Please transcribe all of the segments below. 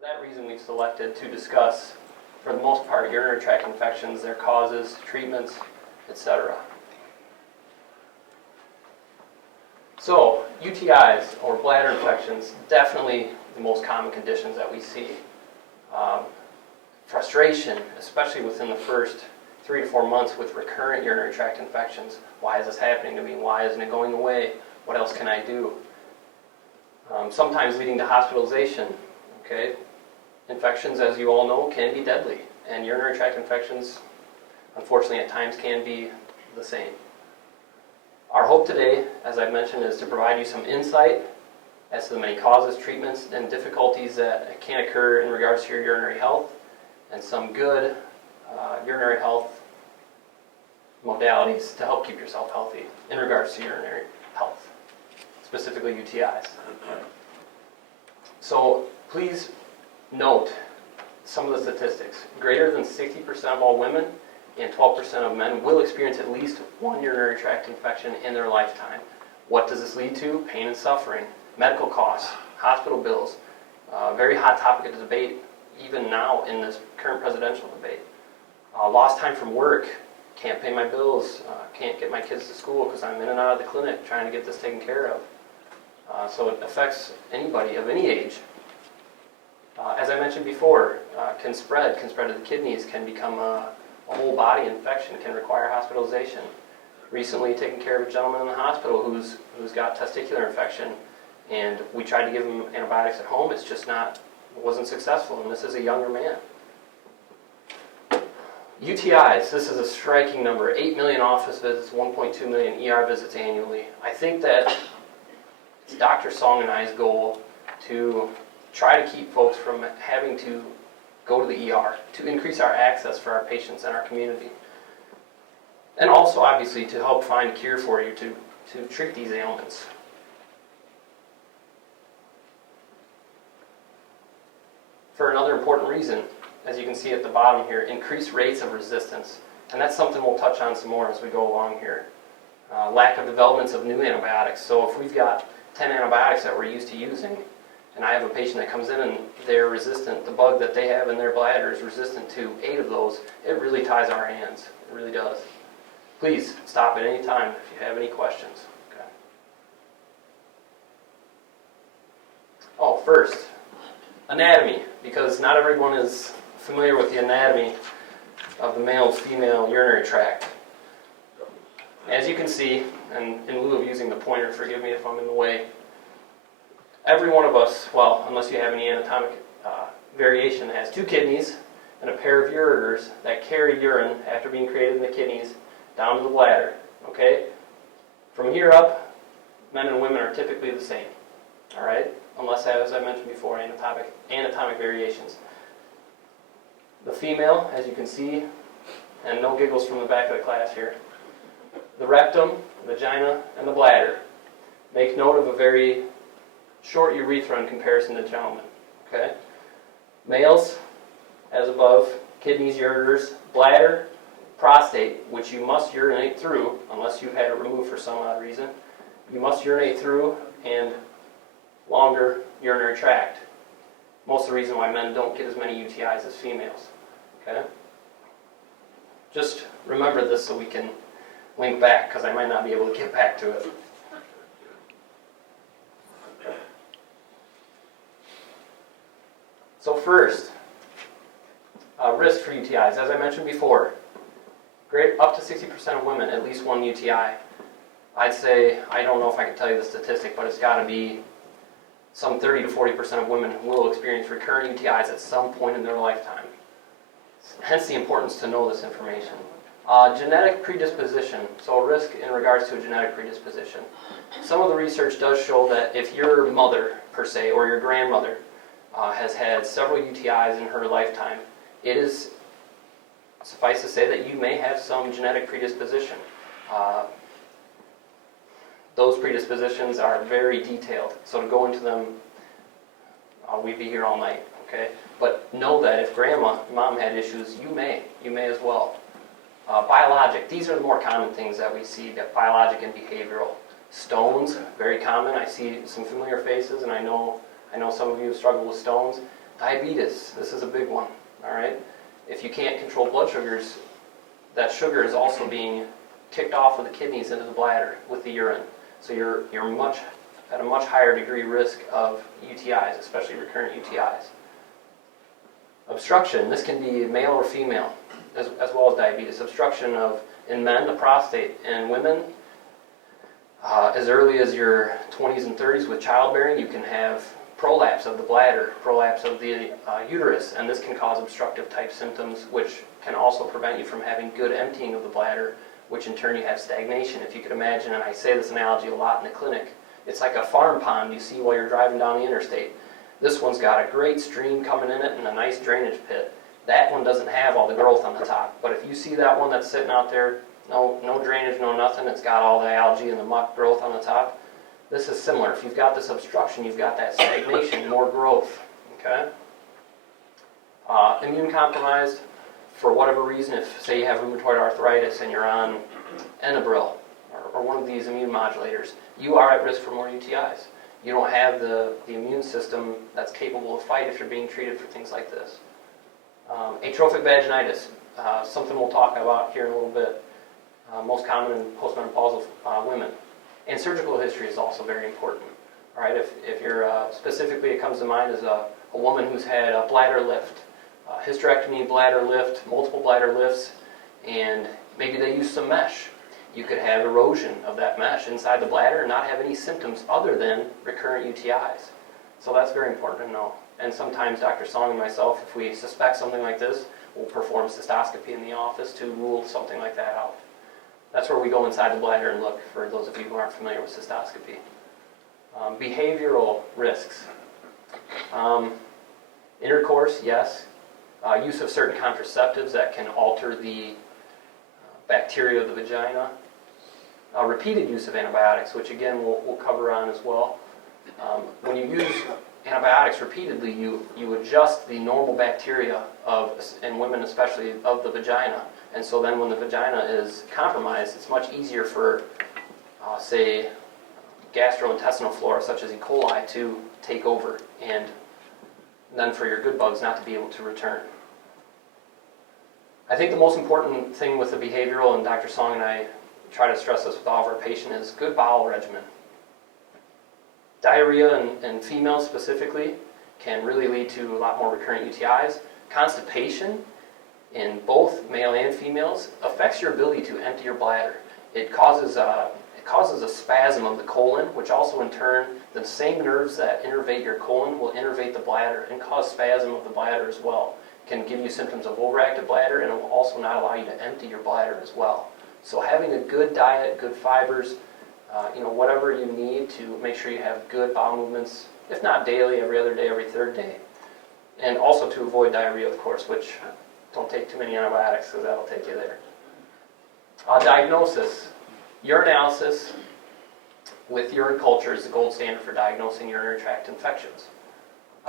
For that reason, we've selected to discuss, for the most part, urinary tract infections, their causes, treatments, etc. So, UTIs, or bladder infections, definitely the most common conditions that we see. Frustration, especially within the first 3 to 4 months with recurrent urinary tract infections. Why is this happening to me? Why isn't it going away? What else can I do? Sometimes leading to hospitalization. Okay, infections, as you all know, can be deadly, and urinary tract infections, unfortunately, at times can be the same. Our hope today, as I mentioned, is to provide you some insight as to the many causes, treatments, and difficulties that can occur in regards to your urinary health, and some good urinary health modalities to help keep yourself healthy in regards to urinary health, specifically UTIs. So please note some of the statistics. Greater than 60% of all women and 12% of men will experience at least one urinary tract infection in their lifetime. What does this lead to? Pain and suffering, medical costs, hospital bills, very hot topic of debate even now in this current presidential debate. Lost time from work, can't pay my bills, can't get my kids to school because I'm in and out of the clinic trying to get this taken care of. So it affects anybody of any age. As I mentioned before, can spread to the kidneys, can become a whole body infection, can require hospitalization. Recently taking care of a gentleman in the hospital who's got testicular infection, and we tried to give him antibiotics at home. It's just wasn't successful, and this is a younger man. UTIs, this is a striking number. 8 million office visits, 1.2 million ER visits annually. I think that it's Dr. Song and I's goal to try to keep folks from having to go to the ER, to increase our access for our patients and our community. And also, obviously, to help find a cure for you, to treat these ailments. For another important reason, as you can see at the bottom here, increased rates of resistance. And that's something we'll touch on some more as we go along here. Lack of developments of new antibiotics. So if we've got 10 antibiotics that we're used to using, and I have a patient that comes in and they're resistant, the bug that they have in their bladder is resistant to 8 of those, it really ties our hands. It really does. Please stop at any time if you have any questions. Okay. Oh, first, anatomy, because not everyone is familiar with the anatomy of the male-female urinary tract. As you can see, and in lieu of using the pointer, forgive me if I'm in the way, every one of us, well, unless you have any anatomic variation, has 2 kidneys and a pair of ureters that carry urine after being created in the kidneys down to the bladder. Okay? From here up, men and women are typically the same. All right? Unless, as I mentioned before, anatomic variations. The female, as you can see, and no giggles from the back of the class here, the rectum, vagina, and the bladder. Make note of a very short urethra in comparison to gentlemen. Okay? Males, as above, kidneys, ureters, bladder, prostate, which you must urinate through, unless you've had it removed for some odd reason. You must urinate through, and longer urinary tract. Most of the reason why men don't get as many UTIs as females. Okay? Just remember this so we can link back, because I might not be able to get back to it. So first, risk for UTIs. As I mentioned before, up to 60% of women, at least one UTI. I'd say, I don't know if I can tell you the statistic, but it's got to be some 30 to 40% of women will experience recurrent UTIs at some point in their lifetime. Hence the importance to know this information. Genetic predisposition, so risk in regards to a genetic predisposition. Some of the research does show that if your mother, per se, or your grandmother has had several UTIs in her lifetime, it is, suffice to say, that you may have some genetic predisposition. Those predispositions are very detailed, so to go into them, we'd be here all night, okay? But know that if mom had issues, you may as well. Biologic, these are the more common things that we see, biologic and behavioral. Stones, very common. I see some familiar faces, and I know some of you struggle with stones. Diabetes, this is a big one, all right? If you can't control blood sugars, that sugar is also being kicked off of the kidneys into the bladder with the urine. So you're at a much higher degree risk of UTIs, especially recurrent UTIs. Obstruction, this can be male or female, as well as diabetes. Obstruction in men, the prostate, and women, as early as your 20s and 30s with childbearing, you can have prolapse of the bladder, prolapse of the uterus, and this can cause obstructive type symptoms, which can also prevent you from having good emptying of the bladder, which in turn you have stagnation. If you could imagine, and I say this analogy a lot in the clinic, it's like a farm pond you see while you're driving down the interstate. This one's got a great stream coming in it and a nice drainage pit. That one doesn't have all the growth on the top. But if you see that one that's sitting out there, no drainage, no nothing, it's got all the algae and the muck growth on the top, this is similar. If you've got this obstruction, you've got that stagnation, more growth, okay? Immune compromised, for whatever reason, if say you have rheumatoid arthritis and you're on Enbrel or one of these immune modulators, you are at risk for more UTIs. You don't have the immune system that's capable of fight if you're being treated for things like this. Atrophic vaginitis, something we'll talk about here in a little bit, most common in postmenopausal women. And surgical history is also very important. All right, if you're specifically, it comes to mind as a woman who's had a bladder lift, hysterectomy, bladder lift, multiple bladder lifts, and maybe they use some mesh. You could have erosion of that mesh inside the bladder and not have any symptoms other than recurrent UTIs. So that's very important to know. And sometimes Dr. Song and myself, if we suspect something like this, we'll perform cystoscopy in the office to rule something like that out. That's where we go inside the bladder and look, for those of you who aren't familiar with cystoscopy. Behavioral risks. Intercourse, yes. Use of certain contraceptives that can alter the bacteria of the vagina. Repeated use of antibiotics, which again we'll cover on as well. When you use antibiotics repeatedly, you adjust the normal bacteria in women especially, of the vagina. And so then when the vagina is compromised, it's much easier for, say, gastrointestinal flora such as E. coli to take over, and then for your good bugs not to be able to return. I think the most important thing with the behavioral, and Dr. Song and I try to stress this with all of our patients, is good bowel regimen. Diarrhea in females specifically can really lead to a lot more recurrent UTIs. Constipation in both male and females affects your ability to empty your bladder. It causes a spasm of the colon, which also in turn, the same nerves that innervate your colon will innervate the bladder and cause spasm of the bladder as well. It can give you symptoms of overactive bladder, and it will also not allow you to empty your bladder as well. So having a good diet, good fibers, whatever you need to make sure you have good bowel movements, if not daily, every other day, every third day. And also to avoid diarrhea, of course, which don't take too many antibiotics because that'll take you there. Diagnosis. Urinalysis with urine culture is the gold standard for diagnosing urinary tract infections.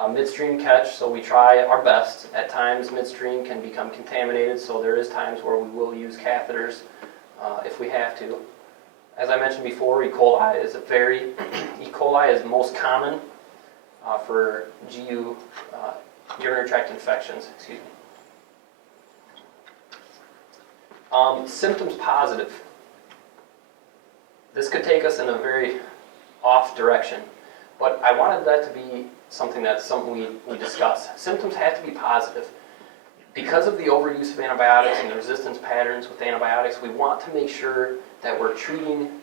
Midstream catch, so we try our best. At times, midstream can become contaminated, so there is times where we will use catheters if we have to. As I mentioned before, E. coli is most common for urinary tract infections. Excuse me. Symptoms positive. This could take us in a very off direction, but I wanted that to be something we discuss. Symptoms have to be positive. Because of the overuse of antibiotics and the resistance patterns with antibiotics, we want to make sure that we're treating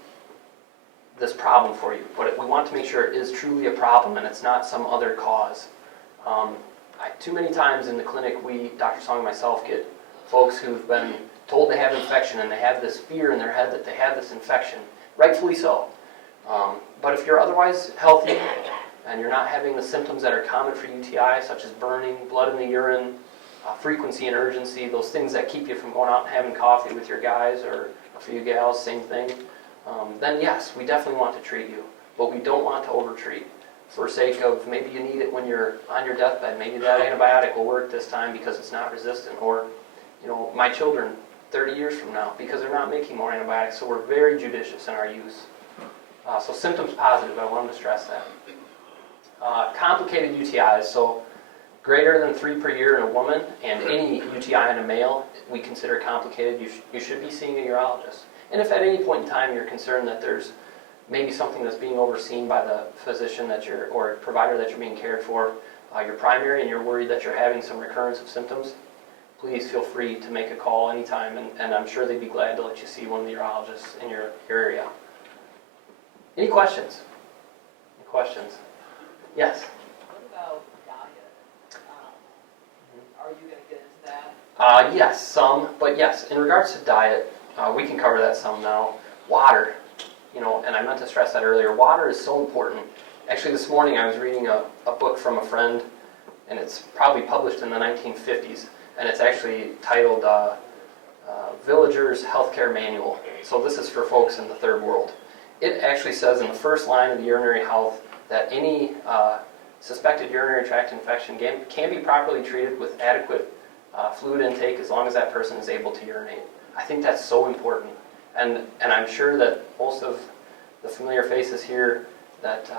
this problem for you, but we want to make sure it is truly a problem and it's not some other cause. Too many times in the clinic, Dr. Song and myself, get folks who've been told they have infection and they have this fear in their head that they have this infection, rightfully so. But if you're otherwise healthy and you're not having the symptoms that are common for UTI, such as burning, blood in the urine, frequency and urgency, those things that keep you from going out and having coffee with your guys or for you gals, same thing, then yes, we definitely want to treat you, but we don't want to overtreat for sake of maybe you need it when you're on your deathbed. Maybe that antibiotic will work this time because it's not resistant, or my children 30 years from now because they're not making more antibiotics, so we're very judicious in our use. So symptoms positive, I wanted to stress that. Complicated UTIs, so Greater than 3 per year in a woman, and any UTI in a male, we consider complicated. You should be seeing a urologist. And if at any point in time you're concerned that there's maybe something that's being overseen by the physician or provider that you're being cared for, your primary, and you're worried that you're having some recurrence of symptoms, please feel free to make a call anytime, and I'm sure they'd be glad to let you see one of the urologists in your area. Any questions? Any questions? Yes? What about diet? Are you going to get into that? Yes, some, but yes, in regards to diet, we can cover that some now. Water, and I meant to stress that earlier, water is so important. Actually, this morning I was reading a book from a friend, and it's probably published in the 1950s, and it's actually titled Villager's Healthcare Manual. So this is for folks in the third world. It actually says in the first line of the urinary health that any suspected urinary tract infection can be properly treated with adequate fluid intake as long as that person is able to urinate. I think that's so important. And I'm sure that most of the familiar faces here that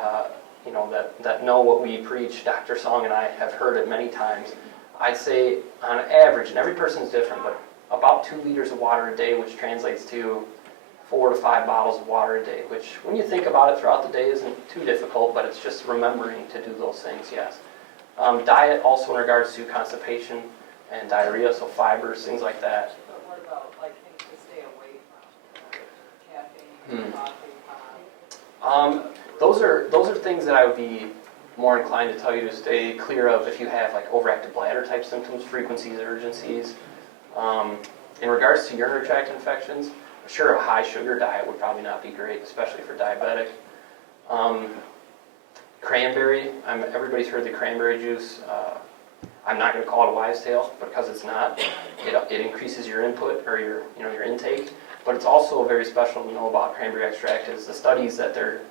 that know what we preach, Dr. Song and I have heard it many times. I'd say on average, and every person's different, but about 2 liters of water a day, which translates to 4 to 5 bottles of water a day, which when you think about it throughout the day isn't too difficult, but it's just remembering to do those things, yes. Diet also in regards to constipation and diarrhea, so fibers, things like that. But what about things to stay away from? Caffeine, coffee, Those are things that I would be more inclined to tell you to stay clear of if you have overactive bladder type symptoms, frequencies, urgencies. In regards to urinary tract infections, sure, a high sugar diet would probably not be great, especially for diabetic. Cranberry, everybody's heard the cranberry juice. I'm not going to call it a wives' tale because it's not. It increases your input or your intake, but it's also very special to know about cranberry extract is the studies that they're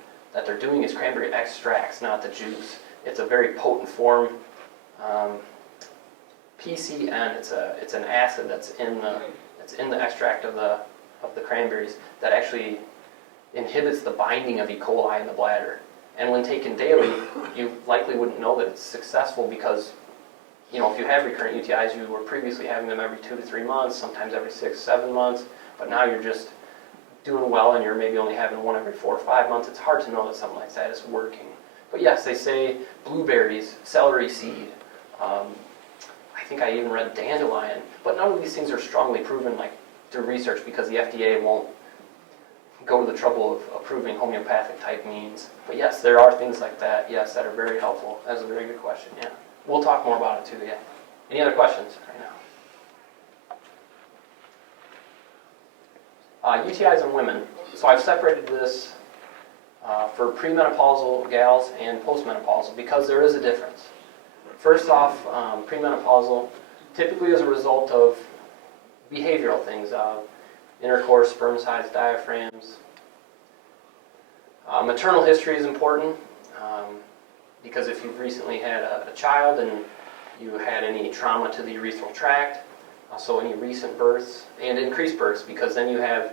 doing is cranberry extracts, not the juice. It's a very potent form. PCN, it's an acid that's in the extract of the cranberries that actually inhibits the binding of E. coli in the bladder. And when taken daily, you likely wouldn't know that it's successful because, if you have recurrent UTIs, you were previously having them every 2 to 3 months, sometimes every 6, 7 months, but now you're just doing well and you're maybe only having one every 4 or 5 months. It's hard to know that something like that is working. But yes, they say blueberries, celery seed, I think I even read dandelion, but none of these things are strongly proven through research because the FDA won't go to the trouble of approving homeopathic type means. But yes, there are things like that, yes, that are very helpful. That's a very good question, yeah. We'll talk more about it too, yeah. Any other questions right now? UTIs in women. So I've separated this for premenopausal gals and postmenopausal because there is a difference. First off, premenopausal typically is a result of behavioral things, intercourse, sperm size, diaphragms. Maternal history is important because if you've recently had a child and you had any trauma to the urethral tract, so any recent births and increased births, because then you have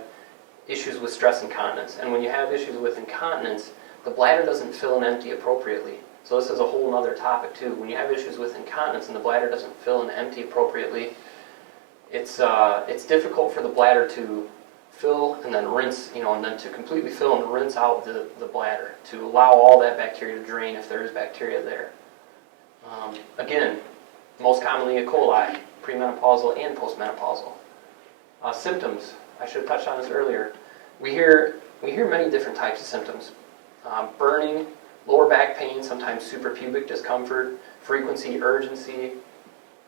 issues with stress incontinence. And when you have issues with incontinence, the bladder doesn't fill and empty appropriately. So this is a whole other topic too. When you have issues with incontinence and the bladder doesn't fill and empty appropriately, it's difficult for the bladder to fill and then rinse, and then to completely fill and rinse out the bladder to allow all that bacteria to drain if there is bacteria there. Again, most commonly E. coli, premenopausal and postmenopausal. Symptoms, I should have touched on this earlier. We hear many different types of symptoms. Burning, lower back pain, sometimes suprapubic discomfort, frequency, urgency,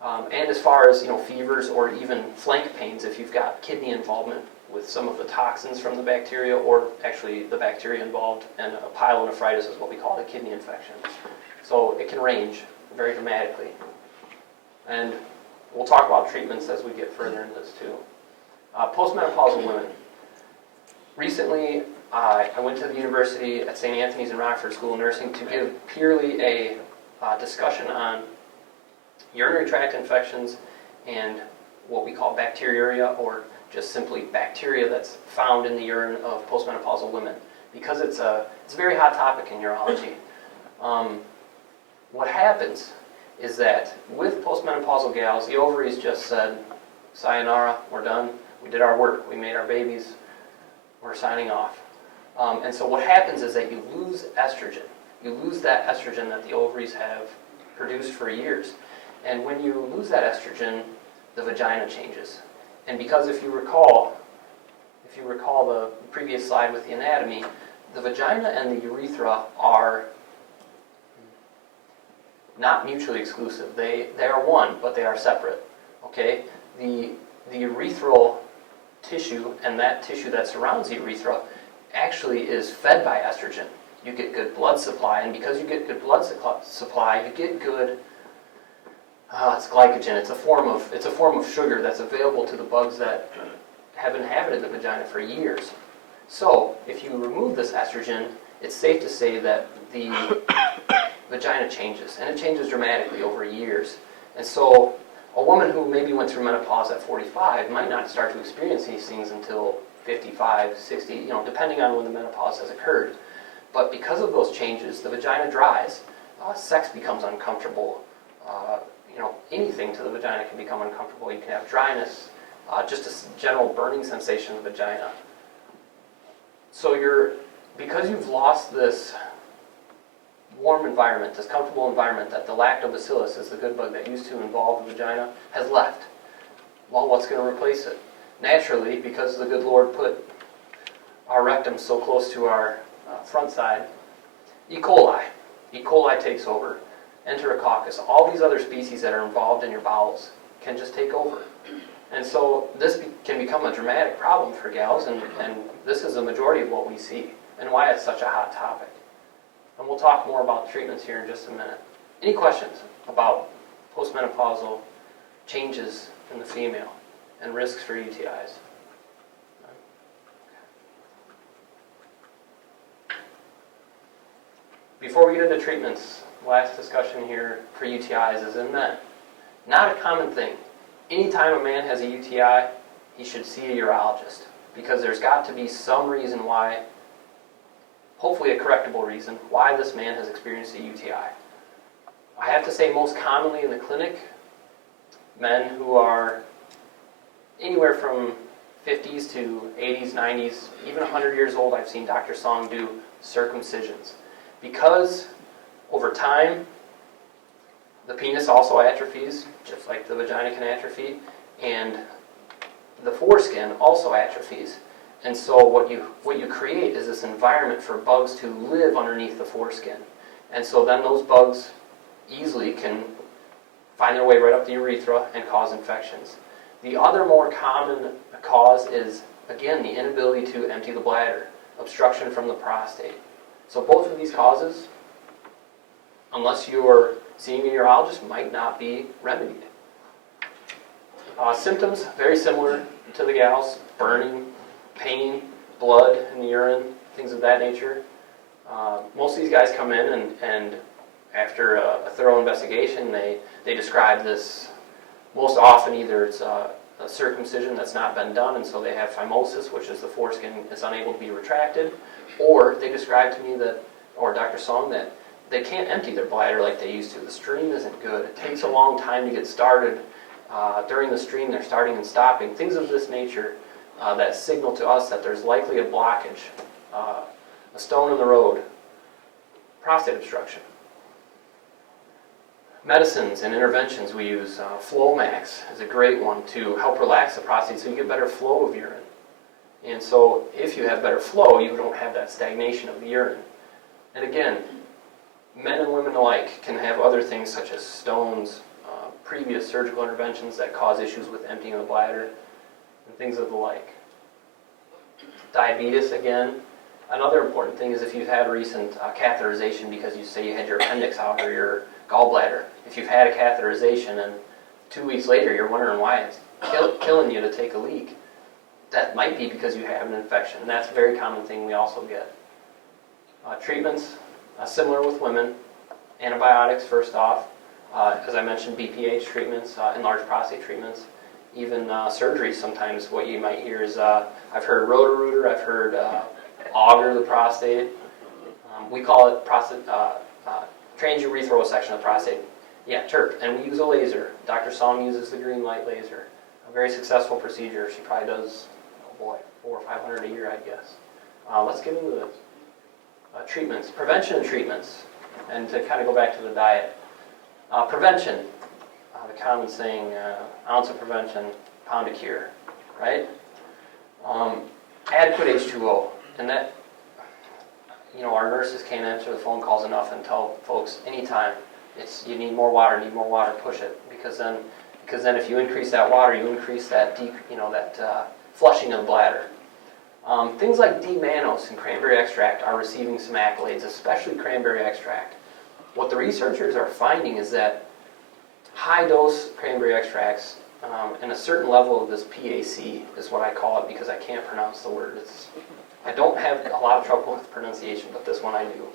and as far as fevers or even flank pains if you've got kidney involvement with some of the toxins from the bacteria or actually the bacteria involved, and a pyelonephritis is what we call a kidney infection. So it can range very dramatically. And we'll talk about treatments as we get further into this too. Postmenopausal women. Recently, I went to the university at St. Anthony's in Rockford School of Nursing to give purely a discussion on urinary tract infections and what we call bacteriuria, or just simply bacteria that's found in the urine of postmenopausal women, because it's a very hot topic in urology. What happens is that with postmenopausal gals, the ovaries just said, sayonara, we're done, we did our work, we made our babies, we're signing off. And so what happens is that you lose estrogen. You lose that estrogen that the ovaries have produced for years. And when you lose that estrogen, the vagina changes. And because if you recall the previous slide with the anatomy, the vagina and the urethra are not mutually exclusive. They are one, but they are separate. Okay? The urethral tissue and that tissue that surrounds the urethra actually is fed by estrogen. You get good blood supply, and because you get good blood supply, you get good. It's glycogen. It's a form of sugar that's available to the bugs that have inhabited the vagina for years. So, if you remove this estrogen, it's safe to say that the vagina changes, and it changes dramatically over years. And so, a woman who maybe went through menopause at 45 might not start to experience these things until 55, 60, depending on when the menopause has occurred. But because of those changes, the vagina dries, sex becomes uncomfortable, anything to the vagina can become uncomfortable. You can have dryness, just a general burning sensation in the vagina. So because you've lost this warm environment, this comfortable environment that the lactobacillus is the good bug that used to involve the vagina, has left. Well, what's going to replace it? Naturally, because the good Lord put our rectum so close to our front side, E. coli. E. coli takes over. Enterococcus. All these other species that are involved in your bowels can just take over. And so this can become a dramatic problem for gals, and this is the majority of what we see, and why it's such a hot topic. And we'll talk more about treatments here in just a minute. Any questions about postmenopausal changes in the female and risks for UTIs? Before we get into treatments, last discussion here for UTIs is in men. Not a common thing. Anytime a man has a UTI, he should see a urologist, because there's got to be some reason why, hopefully a correctable reason, why this man has experienced a UTI. I have to say most commonly in the clinic, men who are anywhere from 50s to 80s, 90s, even 100 years old, I've seen Dr. Song do circumcisions. Because over time, the penis also atrophies, just like the vagina can atrophy, and the foreskin also atrophies. And so what you create is this environment for bugs to live underneath the foreskin. And so then those bugs easily can find their way right up the urethra and cause infections. The other more common cause is, again, the inability to empty the bladder, obstruction from the prostate. So both of these causes, unless you're seeing a urologist, might not be remedied. Symptoms, very similar to the gals: burning, pain, blood in the urine, things of that nature. Most of these guys come in and after a thorough investigation, they describe this. Most often either it's a circumcision that's not been done, and so they have phimosis, which is the foreskin is unable to be retracted, or they describe to me that, or Dr. Song, that they can't empty their bladder like they used to. The stream isn't good. It takes a long time to get started. During the stream, they're starting and stopping. Things of this nature that signal to us that there's likely a blockage, a stone in the road, prostate obstruction. Medicines and interventions we use. Flomax is a great one to help relax the prostate so you get better flow of urine. And so if you have better flow, you don't have that stagnation of the urine. And again, men and women alike can have other things such as stones, previous surgical interventions that cause issues with emptying the bladder, and things of the like. Diabetes, again. Another important thing is if you've had recent catheterization because you say you had your appendix out or your gallbladder. If you've had a catheterization and 2 weeks later you're wondering why it's killing you to take a leak, that might be because you have an infection. And that's a very common thing we also get. Treatments, similar with women. Antibiotics, first off. As I mentioned, BPH treatments, enlarged prostate treatments. Even surgery sometimes. What you might hear is, I've heard Roto-Rooter, I've heard auger the prostate. We call it transurethral resection of the prostate. Yeah, TURP, and we use a laser. Dr. Song uses the green light laser. A very successful procedure. She probably does, oh boy, 400 or 500 a year, I guess. Let's get into the treatments, prevention and treatments, and to kind of go back to the diet. Prevention, the common saying, ounce of prevention, pound of cure, right? Adequate H2O, and that, our nurses can't answer the phone calls enough and tell folks anytime you need more water, push it, because then if you increase that water, you increase that flushing of the bladder. Things like D-mannose and cranberry extract are receiving some accolades, especially cranberry extract. What the researchers are finding is that high-dose cranberry extracts and a certain level of this PAC is what I call it because I can't pronounce the word. I don't have a lot of trouble with pronunciation, but this one I do.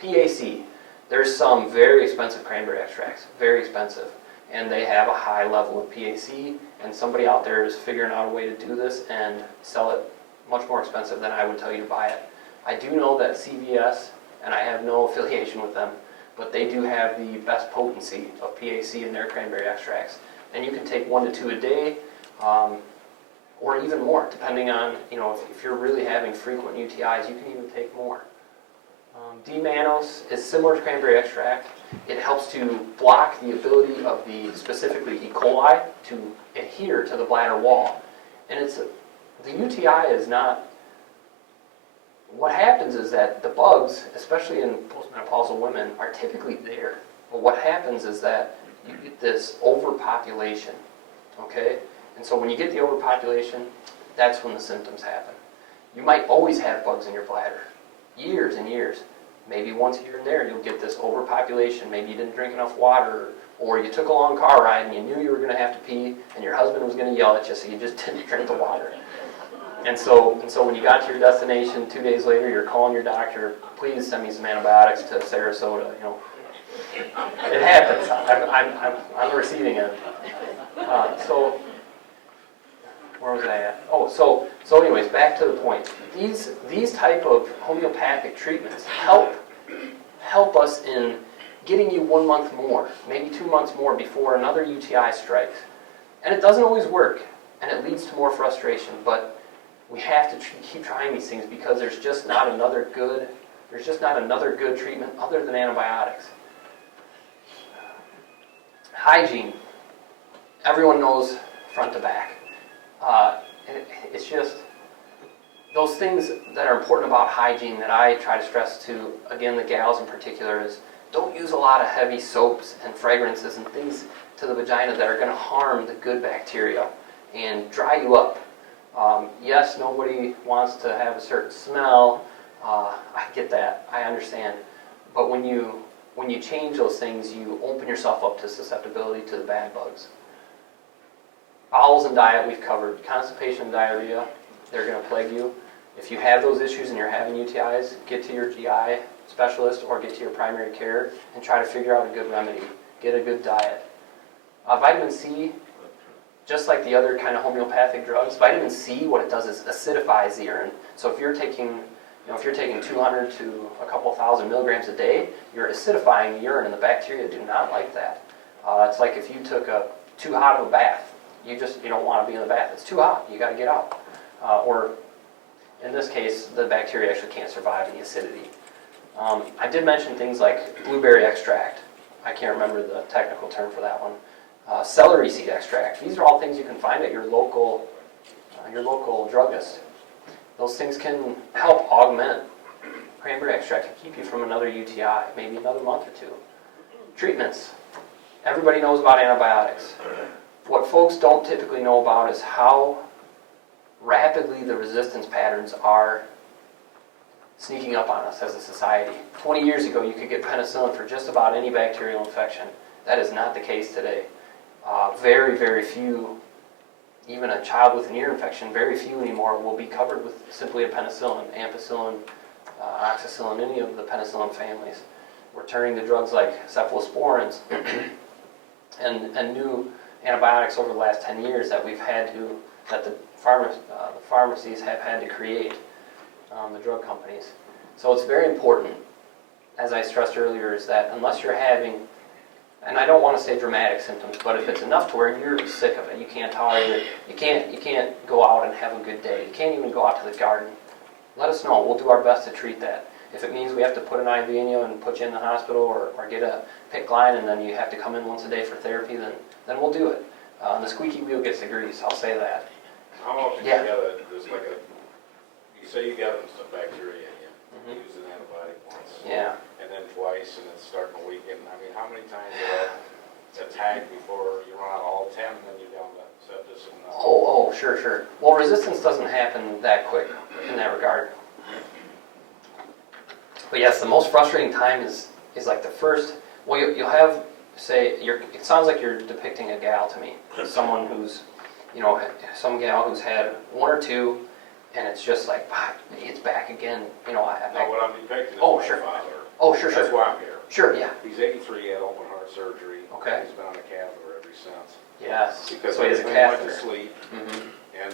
PAC. There's some very expensive cranberry extracts, very expensive, and they have a high level of PAC, and somebody out there is figuring out a way to do this and sell it much more expensive than I would tell you to buy it. I do know that CVS, and I have no affiliation with them, but they do have the best potency of PAC in their cranberry extracts. And you can take 1 to 2 a day, or even more, depending on, if you're really having frequent UTIs, you can even take more. D-mannose is similar to cranberry extract. It helps to block the ability of specifically E. coli, to adhere to the bladder wall. And the UTI is not, what happens is that the bugs, especially in postmenopausal women, are typically there. But what happens is that you get this overpopulation, okay? And so when you get the overpopulation, that's when the symptoms happen. You might always have bugs in your bladder, years and years. Maybe once here and there you'll get this overpopulation. Maybe you didn't drink enough water, or you took a long car ride and you knew you were going to have to pee, and your husband was going to yell at you, so you just didn't drink the water. And so when you got to your destination 2 days later, you're calling your doctor, please send me some antibiotics to Sarasota. It happens. I'm the receiving end. So where was I at? Oh, so anyways, back to the point. These type of homeopathic treatments help us in getting you 1 month more, maybe 2 months more before another UTI strikes. And it doesn't always work, and it leads to more frustration. But we have to keep trying these things because there's just not another good treatment other than antibiotics. Hygiene. Everyone knows front to back. It's just those things that are important about hygiene that I try to stress to, again, the gals in particular, is don't use a lot of heavy soaps and fragrances and things to the vagina that are going to harm the good bacteria and dry you up. Yes, nobody wants to have a certain smell. I get that. I understand. But when you change those things, you open yourself up to susceptibility to the bad bugs. Bowels and diet we've covered. Constipation and diarrhea, they're going to plague you. If you have those issues and you're having UTIs, get to your GI specialist or get to your primary care and try to figure out a good remedy. Get a good diet. Vitamin C, just like the other kind of homeopathic drugs, vitamin C, what it does is acidifies the urine. So if you're taking 200 to a couple thousand milligrams a day, you're acidifying the urine, and the bacteria do not like that. It's like if you took too hot of a bath. You don't want to be in the bath. It's too hot. You got to get out. Or in this case, the bacteria actually can't survive in the acidity. I did mention things like blueberry extract. I can't remember the technical term for that one. Celery seed extract. These are all things you can find at your local druggist. Those things can help augment cranberry extract and keep you from another UTI, maybe another month or two. Treatments. Everybody knows about antibiotics. What folks don't typically know about is how rapidly the resistance patterns are sneaking up on us as a society. 20 years ago, you could get penicillin for just about any bacterial infection. That is not the case today. Very, very few, even a child with an ear infection, very few anymore will be covered with simply a penicillin, ampicillin, oxacillin, any of the penicillin families. We're turning to drugs like cephalosporins and new antibiotics over the last 10 years that the pharmacies have had to create, the drug companies. So it's very important, as I stressed earlier, is that unless you're having and I don't want to say dramatic symptoms, but if it's enough to where you're sick of it, you can't tolerate it, you can't go out and have a good day, you can't even go out to the garden, let us know. We'll do our best to treat that. If it means we have to put an IV in you and put you in the hospital or get a PICC line and then you have to come in once a day for therapy, then we'll do it. The squeaky wheel gets the grease, I'll say that. How often Yeah. there's like you say you got some bacteria in you, you use an antibiotic once, Yeah. and then twice, and it's starting to weaken. I mean, how many times will that attack before you run out all 10, and then you're down to sepsis and Oh, sure. Well, resistance doesn't happen that quick in that regard. But yes, the most frustrating time is like the first, well, you'll have, say, it sounds like you're depicting a gal to me. Someone who's, some gal who's had one or two, and it's just like, it's back again. No, what I'm depicting is Oh, my sure. father. Oh, sure. That's why I'm here. Sure, yeah. He's 83, he had open heart surgery. Okay. He's been on a catheter ever since. Yes. Because So he has a everything went to catheter. sleep, and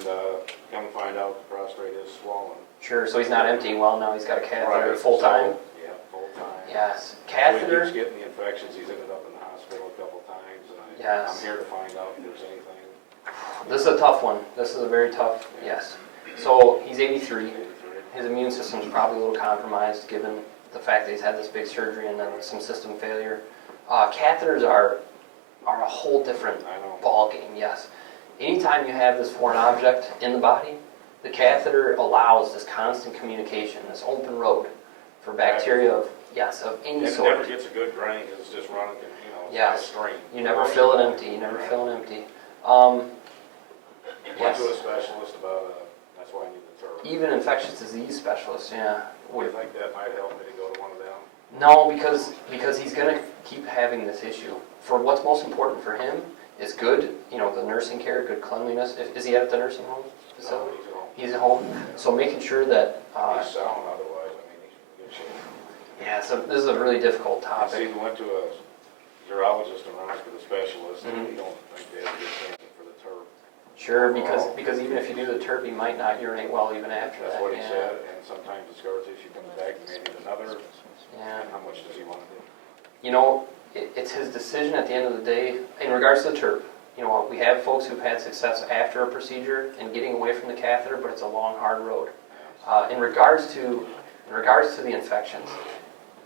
come to find out the prostate is swollen. Sure, so he's not emptying well now, he's got a catheter Right, full time? Yeah, full time. Yes. So he Catheter, keeps getting the infections, he's ended up in the hospital a couple times, and Yes. I'm here to find out if there's anything. this is a tough one. This is a very tough, yes. So he's 83. 83. His immune system's probably a little compromised given the fact that he's had this big surgery and then some system failure. Catheters are a whole different I know. ball game, yes. Anytime you have this foreign object in the body, the catheter allows this constant communication, this open road for bacteria of any It sort. never gets a good drain, 'cause it's just running, it's Yes. not a stream. You never fill it empty. Went to a Yes. specialist about, that's why I need the turf. Even infectious disease specialists, yeah. Do you think that might help me to go to one of them? No, because he's going to keep having this issue. For what's most important for him is good, the nursing care, good cleanliness. Is he at the nursing home No, facility? he's at home. He's at home. So making sure that, He's sound otherwise, I mean, he's in good shape. yeah, so this is a really difficult I topic. see, we went to a urologist and Rock with a specialist, and we don't think they have a good chance for the turf. Sure, because even if you do the turp, you might not urinate well even after that. That's what he yeah. said, and sometimes the scar tissue comes back, and maybe another, Yeah. and how much does he want to do? It's his decision at the end of the day. In regards to the TERP, we have folks who've had success after a procedure and getting away from the catheter, but it's a long, hard road. In regards to the infections,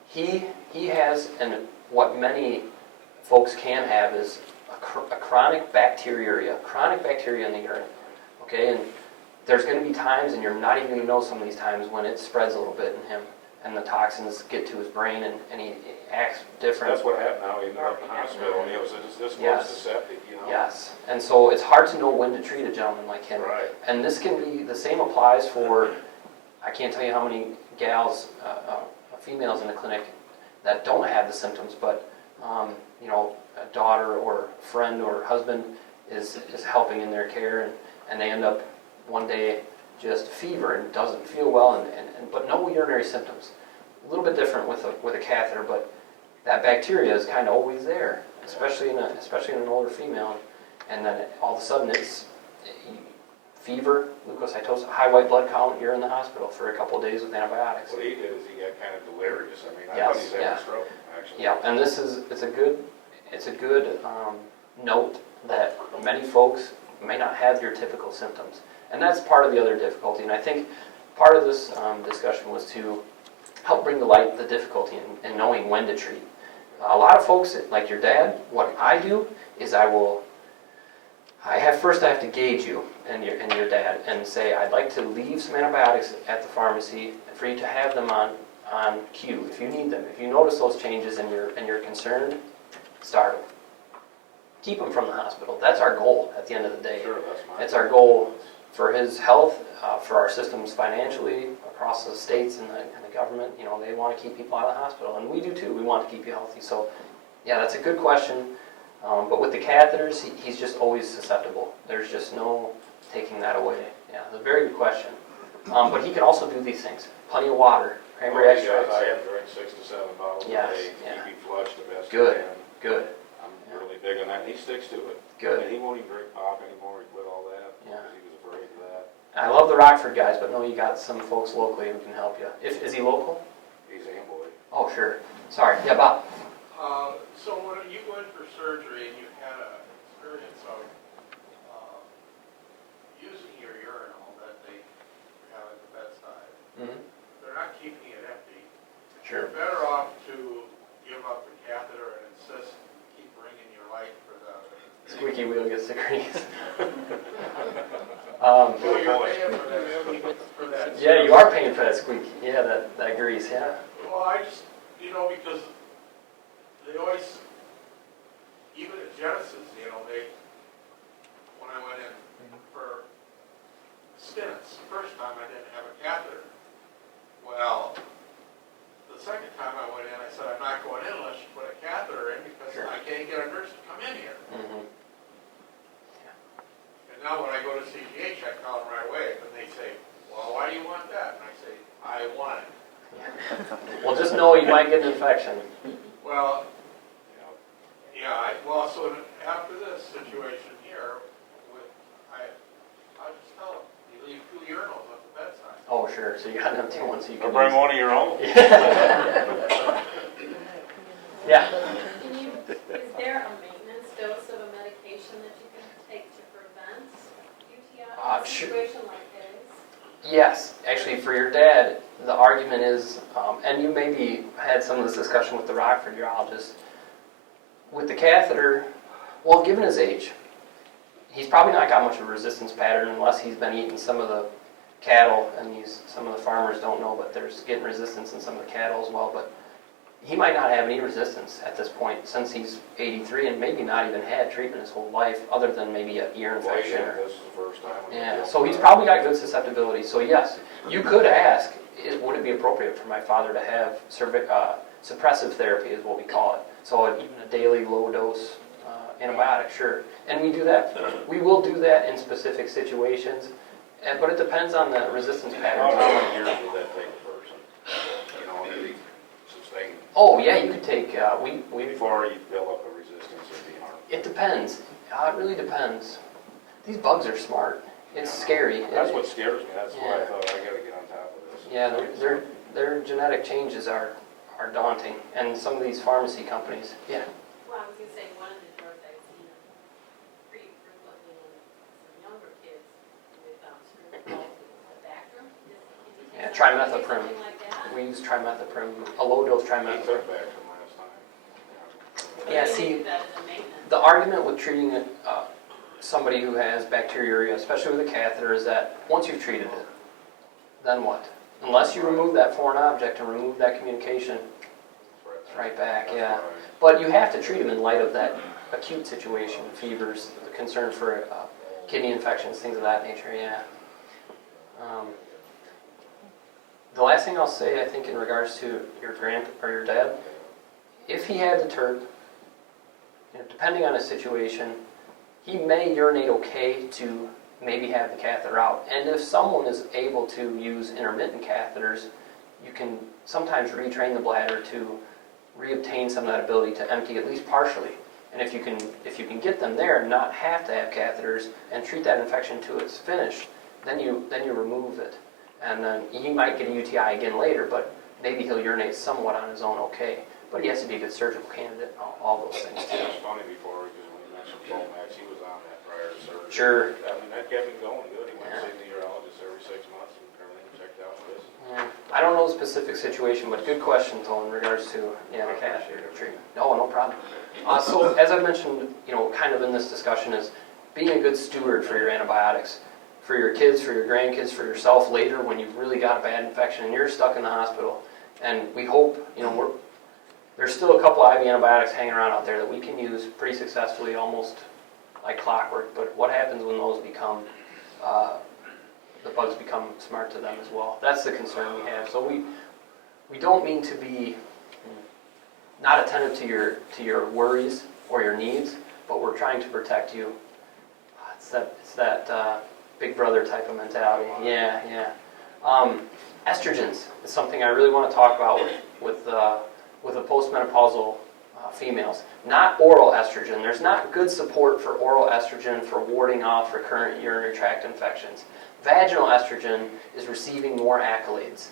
he has, and what many folks can have is a chronic bacteriuria in the urine. Okay, and there's going to be times, and you're not even going to know some of these times when it spreads a little bit in him, and the toxins get to his brain, and he acts different. That's what happened now, he ended up in the hospital, and he was, this close Yes. to septic, Yes, and so it's hard to know when to treat a gentleman like him. Right. And this can be, the same applies for, I can't tell you how many gals, females in the clinic that don't have the symptoms, but, a daughter or friend or husband is helping in their care, and they end up one day just fever and doesn't feel well, but no urinary symptoms. A little bit different with a catheter, but that bacteria is kind of always there, especially in an older female, and then all of a sudden it's fever, leukocytosis, high white blood count. You're in the hospital for a couple of days with antibiotics. What he did is he got kind of delirious, I mean, I Yes, thought he was having yeah. a stroke, actually. Yeah, and it's a good note that many folks may not have your typical symptoms, and that's part of the other difficulty. And I think part of this discussion was to help bring to light the difficulty in knowing when to treat. A lot of folks, like your dad, what I do is I have to gauge you and your dad and say, I'd like to leave some antibiotics at the pharmacy for you to have them on cue if you need them. If you notice those changes and you're concerned, start them. Keep him from the hospital. That's our goal at the end of the day. Sure, that's my. It's our goal for his health, for our systems financially, across the states and the government. They want to keep people out of the hospital, and we do too. We want to keep you healthy. So, yeah, that's a good question. But with the catheters, he's just always susceptible. There's just no taking that away. Yeah, it's a very good question. But he can also do these things. Plenty of water, cranberry extracts. I have to drink 6 to 7 bottles a Yes, day, yeah. keep it flushed the best Good. I can. Good. I'm really big on that, and he sticks to it. Good. And he won't even drink pop anymore, he quit all that, Yeah. because he was afraid of that. I love the Rockford guys, but no, you got some folks locally who can help you. Is he local? He's Amboy. Oh, sure. Sorry. Yeah, Bob. So when you went for surgery and you had an experience of using your urinal that they have at the bedside, Mm-hmm. they're not keeping it empty. Sure. You're better off to give up the catheter and insist keep ringing your light for the. Squeaky wheel gets the grease. Well, you're paying for that. Yeah, you are paying for that squeak. Yeah, that grease, yeah. Well, I just, because they always, even at Genesis, when I went in for stints, the first time I didn't have a catheter. Well, the second time I went in, I said, I'm not going in unless you put a catheter in because Sure. I can't get a nurse to come in here. Mm-hmm. And now when I go to CGH, I tell them right away, and they say, well, why do you want that? And I say, I want it. Well, just know you might get an infection. Well, so after this situation here, I just tell them, you leave 2 urinals at the bedside. Oh, sure. So you got an empty one, so you can Bring use. one of your own. Yeah. Is there a maintenance dose of a medication that you can take to prevent UTI in a Sure. situation like this? Yes, actually, for your dad, the argument is, and you maybe had some of this discussion with the Rockford urologist, with the catheter, well, given his age, he's probably not got much of a resistance pattern unless he's been eating some of the cattle, and some of the farmers don't know, but there's getting resistance in some of the cattle as well, but he might not have any resistance at this point since he's 83 and maybe not even had treatment his whole life other than maybe a ear infection. This is the first time. Yeah, so he's probably got good susceptibility. So yes, you could ask, would it be appropriate for my father to have suppressive therapy is what we call it. So even a daily low dose antibiotic, sure. And we do that. We will do that in specific situations, but it depends on the resistance How patterns. many years would that take a person? To be sustained? Oh yeah, you could take, we Before you build up a resistance, it'd be harmful. it depends. It really depends. These bugs are smart. It's scary. That's what scares me. That's why I Yeah. thought I gotta get on top of this. Yeah, their genetic changes are daunting, and some of these pharmacy companies, yeah. Well, I was going to say, one of the drugs I've seen pretty frequently in some younger kids with cerebral palsy is Bactrim. Yeah, trimethoprim. Something like that. We use trimethoprim, a low dose He trimethoprim. took back from last time. Yeah, Maybe see, do that as a maintenance. the argument with treating somebody who has bacteriuria, especially with a catheter, is that once you've treated it, then what? Unless you remove that foreign object and remove that communication, it's right back, yeah. But you have to treat them in light of that acute situation, fevers, the concern for kidney infections, things of that nature, yeah. The last thing I'll say, I think, in regards to your dad, if he had the TERP, depending on his situation, he may urinate okay to maybe have the catheter out. And if someone is able to use intermittent catheters, you can sometimes retrain the bladder to reobtain some of that ability to empty at least partially. And if you can get them there and not have to have catheters and treat that infection to its finish, then you remove it. And then he might get a UTI again later, but maybe he'll urinate somewhat on his own okay. But he has to be a good surgical candidate, all those things too. It was funny before, because when he mentioned Fomax, he was on that prior to surgery. Sure. I mean, that kept him going good. He went to see the urologist every 6 months and everything checked out with this. Yeah. I don't know the specific situation, but good question, Tom, in regards to the catheter treatment. No problem. So as I mentioned, kind of in this discussion is being a good steward for your antibiotics, for your kids, for your grandkids, for yourself later when you've really got a bad infection and you're stuck in the hospital. And we hope, there's still a couple IV antibiotics hanging around out there that we can use pretty successfully, almost like clockwork. But what happens when those become, the bugs become smart to them as well? That's the concern we have. So we don't mean to be not attentive to your worries or your needs, but we're trying to protect you. It's that big brother type of mentality. Yeah. Estrogens is something I really want to talk about with the postmenopausal females. Not oral estrogen. There's not good support for oral estrogen for warding off recurrent urinary tract infections. Vaginal estrogen is receiving more accolades.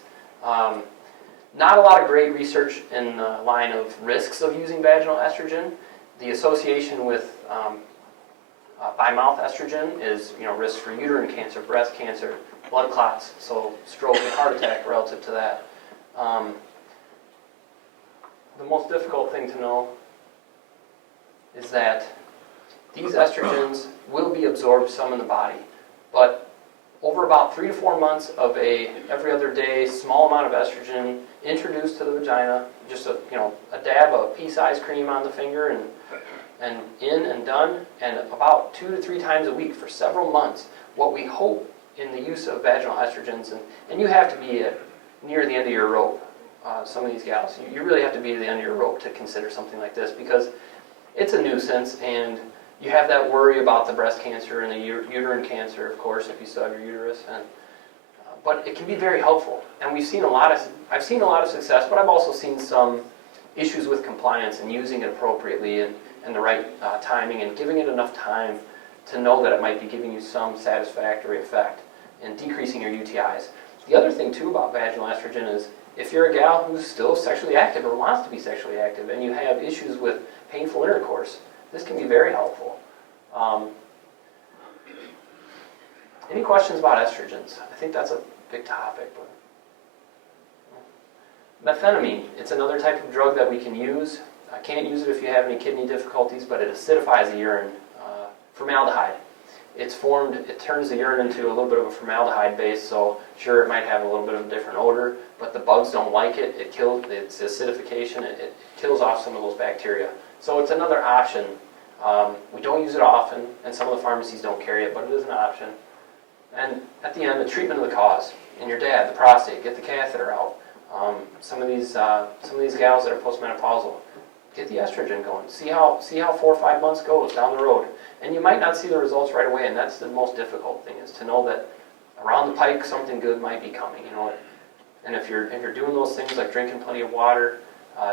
Not a lot of great research in the line of risks of using vaginal estrogen. The association with by mouth estrogen is, risk for uterine cancer, breast cancer, blood clots, so stroke and heart attack relative to that. The most difficult thing to know is that these estrogens will be absorbed some in the body, but over about 3 to 4 months of a every other day small amount of estrogen introduced to the vagina, just a dab of pea-sized cream on the finger and in and done, and about 2 to 3 times a week for several months. What we hope in the use of vaginal estrogens, and you have to be near the end of your rope. Some of these gals, you really have to be at the end of your rope to consider something like this, because it's a nuisance, and you have that worry about the breast cancer and the uterine cancer, of course, if you still have your uterus. But it can be very helpful, and I've seen a lot of success, but I've also seen some issues with compliance and using it appropriately and the right timing and giving it enough time to know that it might be giving you some satisfactory effect and decreasing your UTIs. The other thing too about vaginal estrogen is if you're a gal who's still sexually active or wants to be sexually active and you have issues with painful intercourse, this can be very helpful. Any questions about estrogens? I think that's a big topic. But methenamine, it's another type of drug that we can use. I can't use it if you have any kidney difficulties, but it acidifies the urine. Formaldehyde. It turns the urine into a little bit of a formaldehyde base, so sure it might have a little bit of a different odor, but the bugs don't like it. It's acidification. It kills off some of those bacteria. So it's another option. We don't use it often, and some of the pharmacies don't carry it, but it is an option. And at the end, the treatment of the cause. In your dad, the prostate, get the catheter out. Some of these gals that are postmenopausal, get the estrogen going. See how 4 or 5 months goes down the road. And you might not see the results right away, and that's the most difficult thing, is to know that around the pike something good might be coming. And if you're doing those things like drinking plenty of water,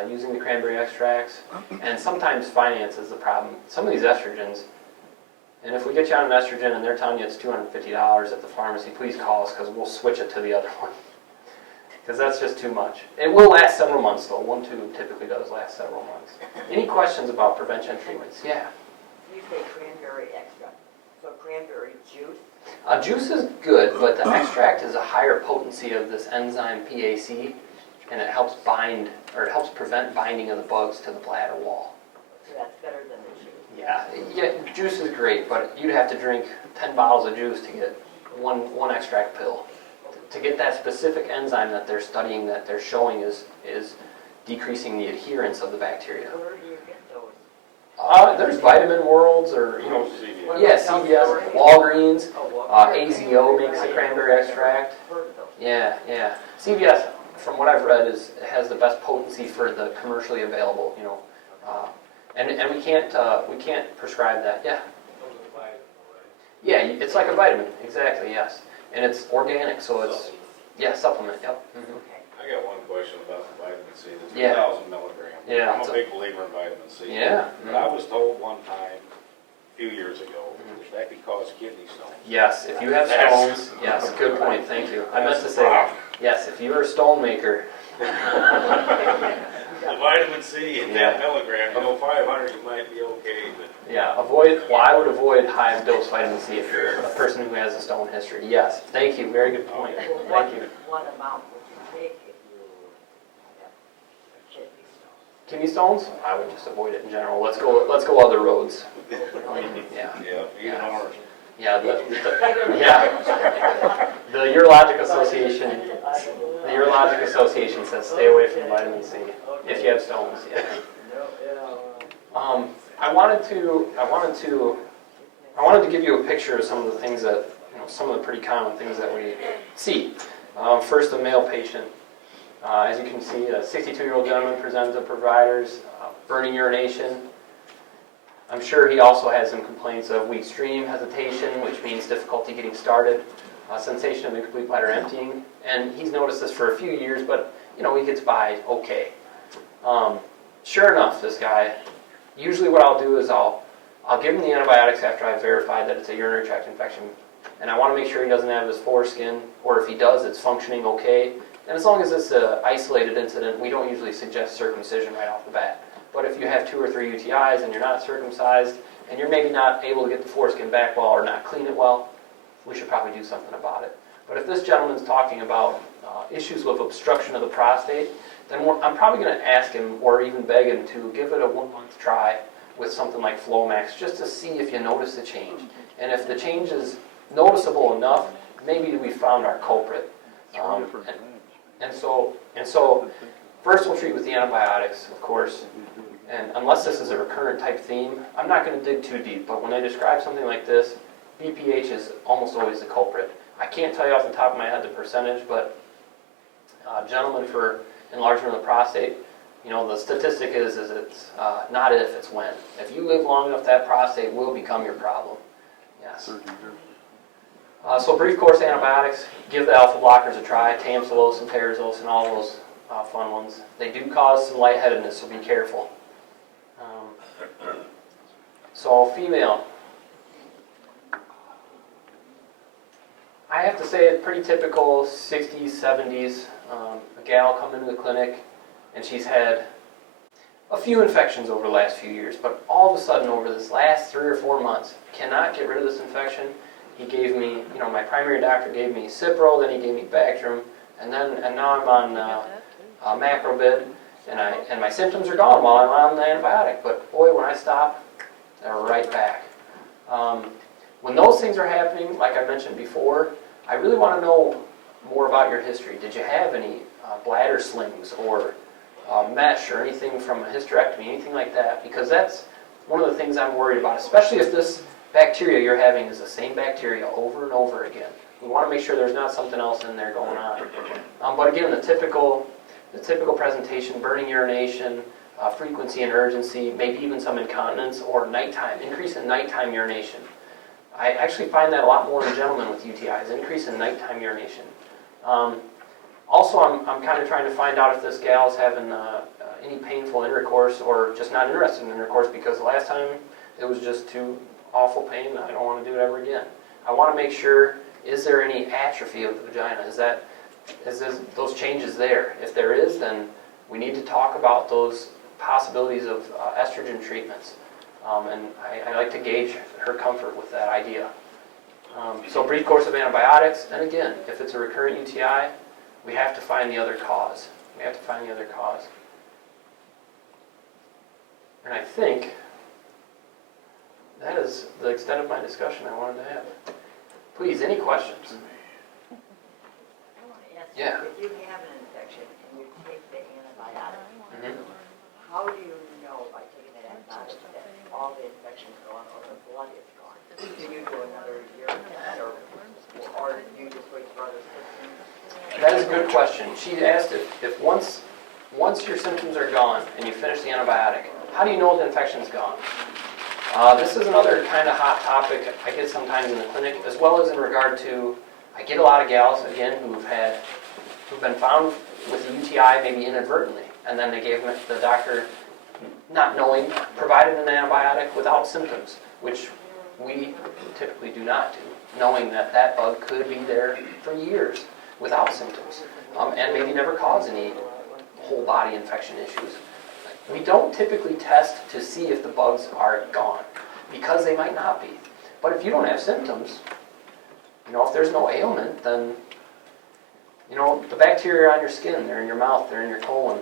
using the cranberry extracts, and sometimes finance is the problem. Some of these estrogens, and if we get you on an estrogen and they're telling you it's $250 at the pharmacy, please call us because we'll switch it to the other one. Because that's just too much. It will last several months though. 1 tube typically does last several months. Any questions about prevention treatments? Yeah? You say cranberry extract, so cranberry juice? Juice is good, but the extract is a higher potency of this enzyme PAC, and it helps prevent binding of the bugs to the bladder wall. So that's better than the juice? Yeah, juice is great, but you'd have to drink 10 bottles of juice to get one extract pill. To get that specific enzyme that they're studying, that they're showing is decreasing the adherence of the bacteria. Where do you get those? There's Vitamin Worlds or, CVS, Walgreens, AZO makes a cranberry extract. Yeah. CVS, from what I've read, has the best potency for the commercially available, and we can't prescribe that. Yeah. Yeah, it's like a vitamin, exactly, yes. And it's organic, so it's, supplement, yep. Mm-hmm. I got one question about the vitamin C, the Yeah. 2,000 milligrams. Yeah, I'm a big believer in vitamin C. Yeah. But I was told one time, a few years ago, that could cause kidney stones. Yes, if you have stones, yes, good point, thank you. I meant to say that. Yes, if you're a stone maker. The vitamin C in that milligram, 500, you might be okay, but... Yeah, I would avoid high dose vitamin C if you're a person who has a stone history. Yes, thank you, very good point. Thank you. What amount would you take if you have kidney stones? Kidney stones? I would just avoid it in general. Let's go other roads. Yeah, the Urologic Association. The Urologic Association says stay away from vitamin C if you have stones. Yeah. I wanted to give you a picture of some of the things that some of the pretty common things that we see. First, a male patient. As you can see, a 62-year-old gentleman presented to providers, burning urination. I'm sure he also has some complaints of weak stream hesitation, which means difficulty getting started, sensation of incomplete bladder emptying, and he's noticed this for a few years, but he gets by okay. Sure enough, this guy, usually what I'll do is I'll give him the antibiotics after I've verified that it's a urinary tract infection, and I want to make sure he doesn't have his foreskin, or if he does, it's functioning okay. And as long as it's an isolated incident, we don't usually suggest circumcision right off the bat. But if you have 2 or 3 UTIs and you're not circumcised, and you're maybe not able to get the foreskin back well or not clean it well, we should probably do something about it. But if this gentleman's talking about issues with obstruction of the prostate, then I'm probably going to ask him or even beg him to give it a 1-month try with something like Flomax just to see if you notice the change. And if the change is noticeable enough, maybe we found our culprit. And so first we'll treat with the antibiotics, of course. And unless this is a recurrent type theme, I'm not going to dig too deep. But when I describe something like this, BPH is almost always the culprit. I can't tell you off the top of my head the percentage, but gentlemen, for enlargement of the prostate, the statistic is it's not if, it's when. If you live long enough, that prostate will become your problem. Yes. So brief course antibiotics, give the alpha blockers a try, tamsulos and terazoles and all those fun ones. They do cause some lightheadedness, so be careful. So female. I have to say it's pretty typical 60s, 70s. A gal come into the clinic and she's had a few infections over the last few years, but all of a sudden over this last 3 or 4 months, cannot get rid of this infection. He gave me, my primary doctor gave me Cipro, then he gave me Bactrim, and now I'm on Macrobid, and my symptoms are gone while I'm on the antibiotic. But boy, when I stop, they're right back. When those things are happening, like I mentioned before, I really want to know more about your history. Did you have any bladder slings or mesh or anything from a hysterectomy, anything like that? Because that's one of the things I'm worried about, especially if this bacteria you're having is the same bacteria over and over again. We want to make sure there's not something else in there going on. But again, the typical presentation, burning urination, frequency and urgency, maybe even some incontinence or nighttime, increase in nighttime urination. I actually find that a lot more in gentlemen with UTIs, increase in nighttime urination. Also, I'm kind of trying to find out if this gal's having any painful intercourse or just not interested in intercourse because the last time it was just too awful pain and I don't want to do it ever again. I want to make sure, is there any atrophy of the vagina? Is those changes there? If there is, then we need to talk about those possibilities of estrogen treatments. And I like to gauge her comfort with that idea. So brief course of antibiotics, and again, if it's a recurrent UTI, we have to find the other cause. And I think that is the extent of my discussion I wanted to have. Please, any questions? I want to ask Yeah. you, if you have an infection and you take the antibiotic, Mm-hmm. how do you know by taking the antibiotic that all the infection's gone or the blood is gone? Do you do another urine test or do you just wait for other symptoms? That is a good question. She asked if once your symptoms are gone and you finish the antibiotic, how do you know the infection's gone? This is another kind of hot topic I get sometimes in the clinic, as well as in regard to, I get a lot of gals, again, who've been found with a UTI maybe inadvertently, and then they gave the doctor, not knowing, provided an antibiotic without symptoms, which we typically do not do, knowing that that bug could be there for years without symptoms, and maybe never cause any whole body infection issues. We don't typically test to see if the bugs are gone, because they might not be. But if you don't have symptoms, if there's no ailment, then, the bacteria are on your skin, they're in your mouth, they're in your colon.